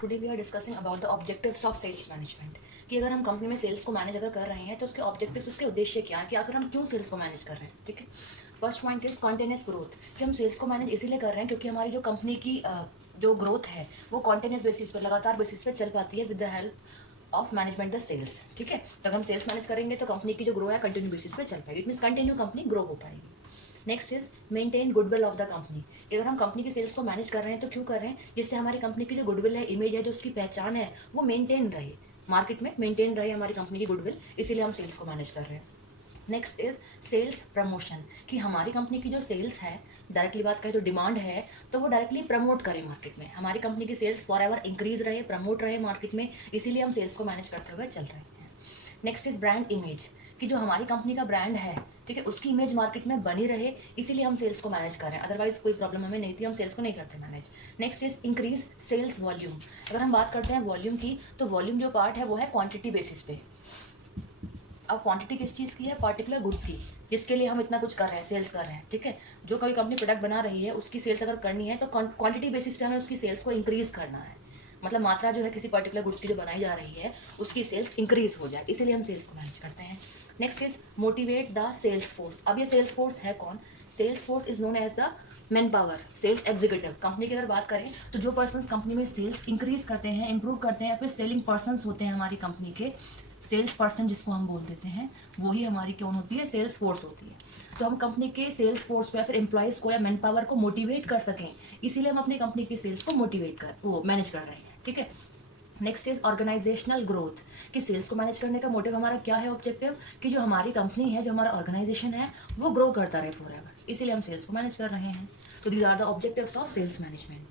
Today we are discussing about the objectives of sales management कि अगर हम company में सेल्स को मैनेज अगर कर रहे हैं तो उसके ऑब्जेक्टिव्स, उसके उद्देश्य क्या है, कि अगर हम क्यों सेल्स को मैनेज कर रहे हैं। ठीक है, first point is continuous growth, कि हम सेल्स को मैनेज इसीलिए कर रहे हैं क्योंकि हमारी जो कंपनी की जो ग्रोथ है वो कॉन्टिन्यूस बेसिस पे, लगातार बेसिस पे चल पाती है with the help of management the sales. ठीक है, तो अगर हम सेल्स मैनेज करेंगे तो कंपनी की जो ग्रो है कंटिन्यू बेसिस पे चल पाएगी, it means continue company grow हो पाएगी। Next is maintain goodwill of the company, अगर हम कंपनी की सेल्स को मैनेज कर रहे हैं तो क्यों कर रहे हैं, जिससे हमारी कंपनी की जो गुडविल है, इमेज है, जो उसकी पहचान है वो मेंटेन रहे, मार्केट में मेंटेन रहे हमारी कंपनी की गुडविल, इसीलिए हम सेल्स को मैनेज कर रहे हैं। नेक्स्ट इज सेल्स प्रमोशन, कि हमारी कंपनी की जो सेल्स है, डायरेक्टली बात करें तो डिमांड है, तो वो डायरेक्टली प्रमोट करें मार्केट में, हमारी कंपनी की सेल्स फॉर एवर इंक्रीज रहे, प्रमोट रहे मार्केट में, इसीलिए हम सेल्स को मैनेज करते हुए चल रहे हैं। नेक्स्ट इज ब्रांड इमेज, कि जो हमारी कंपनी का ब्रांड है, ठीक है, उसकी इमेज मार्केट में बनी रहे, इसीलिए हम सेल्स को मैनेज कर रहे हैं, अदरवाइज कोई प्रॉब्लम हमें नहीं थी, हम सेल्स को नहीं करते manage. Next is increase sales volume, अगर हम बात करते हैं वॉल्यूम की, तो वॉल्यूम जो पार्ट है वो है क्वांटिटी बेसिस पे। अब क्वांटिटी किस चीज़ की है, पर्टिकुलर गुड्स की, जिसके लिए हम इतना कुछ कर रहे हैं, सेल्स कर रहे हैं। ठीक है, जो कोई कंपनी प्रोडक्ट बना रही है उसकी सेल्स अगर करनी है तो क्वांटिटी बेसिस पे हमें उसकी सेल्स को इंक्रीज करना है, मतलब मात्रा जो है किसी पर्टिकुलर गुड्स की जो बनाई जा रही है उसकी सेल्स इंक्रीज हो जाए, इसीलिए हम सेल्स को मैनेज करते हैं। Next is motivate the sales force, अब ये सेल्स फोर्स है कौन, sales force is known as the man power, sales executive. Company की अगर बात करें तो जो पर्सन्स कंपनी में सेल्स इंक्रीज करते हैं, इंप्रूव करते हैं, या फिर सेलिंग पर्सन्स होते हैं हमारी कंपनी के, सेल्स पर्सन जिसको हम बोल देते हैं, वही हमारी कौन होती है, सेल्स फोर्स होती है। तो हम कंपनी के सेल्स फोर्स को या फिर एम्प्लॉयज को या मैन पावर को मोटिवेट कर सकें, इसीलिए हम अपनी कंपनी की सेल्स को मोटिवेट कर वो मैनेज कर रहे हैं। ठीक है, नेक्स्ट इज ऑर्गेनाइजेशनल ग्रोथ, कि सेल्स को मैनेज करने का मोटिव हमारा क्या है, ऑब्जेक्टिव, कि जो हमारी कंपनी है, जो हमारा ऑर्गेनाइजेशन है वो ग्रो करता रहे फॉर एवर, इसीलिए हम सेल्स को मैनेज कर रहे हैं। तो these are the objectives of sales management.